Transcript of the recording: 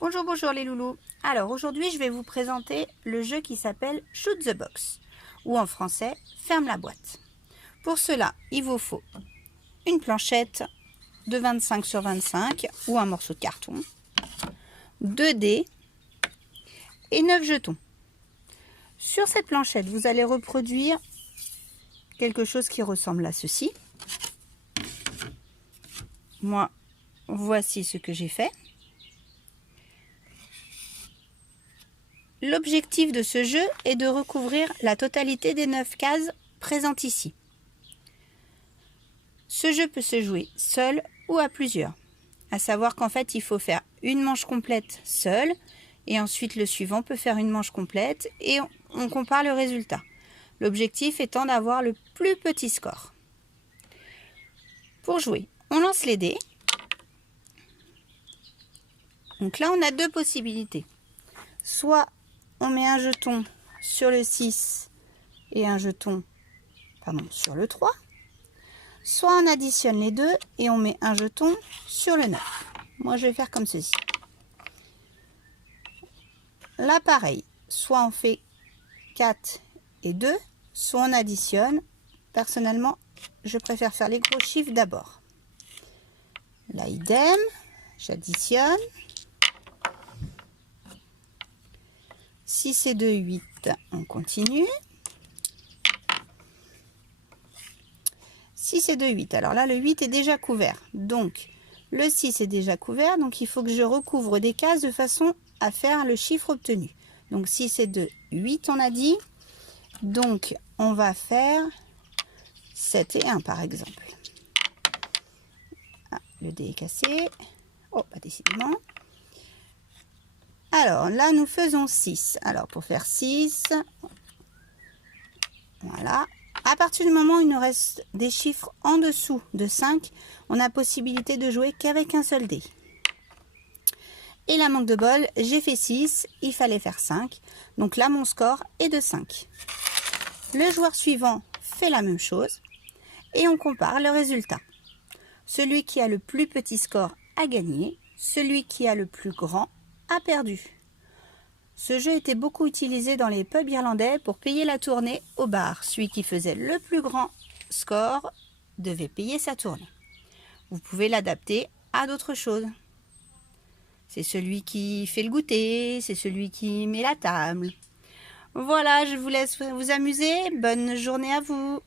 Bonjour, bonjour les loulous. Alors aujourd'hui je vais vous présenter le jeu qui s'appelle Shoot the Box, ou en français Ferme la boîte. Pour cela, il vous faut une planchette de 25 sur 25 ou un morceau de carton, 2 dés et 9 jetons. Sur cette planchette, vous allez reproduire quelque chose qui ressemble à ceci. Moi, voici ce que j'ai fait. L'objectif de ce jeu est de recouvrir la totalité des 9 cases présentes ici. Ce jeu peut se jouer seul ou à plusieurs. À savoir qu'en fait, il faut faire une manche complète seule et ensuite le suivant peut faire une manche complète et on compare le résultat. L'objectif étant d'avoir le plus petit score. Pour jouer, on lance les dés. Donc là, on a deux possibilités. Soit on met un jeton sur le 6 et un jeton sur le 3. Soit on additionne les deux et on met un jeton sur le 9. Moi, je vais faire comme ceci. Là, pareil. Soit on fait 4 et 2, soit on additionne. Personnellement, je préfère faire les gros chiffres d'abord. Là, idem. J'additionne. 6 et 2, 8. On continue. 6 et 2, 8. Alors là, le 8 est déjà couvert. Donc, le 6 est déjà couvert. Donc, il faut que je recouvre des cases de façon à faire le chiffre obtenu. Donc, 6 et 2, 8, on a dit. Donc, on va faire 7 et 1, par exemple. Ah, le dé est cassé. Oh, pas décidément. Alors, là, nous faisons 6. Alors, pour faire 6, voilà. À partir du moment où il nous reste des chiffres en dessous de 5, on a possibilité de jouer qu'avec un seul dé. Et là, manque de bol, j'ai fait 6, il fallait faire 5. Donc là, mon score est de 5. Le joueur suivant fait la même chose et on compare le résultat. Celui qui a le plus petit score a gagné, celui qui a le plus grand a perdu. Ce jeu était beaucoup utilisé dans les pubs irlandais pour payer la tournée au bar. Celui qui faisait le plus grand score devait payer sa tournée. Vous pouvez l'adapter à d'autres choses. C'est celui qui fait le goûter, c'est celui qui met la table. Voilà, je vous laisse vous amuser. Bonne journée à vous.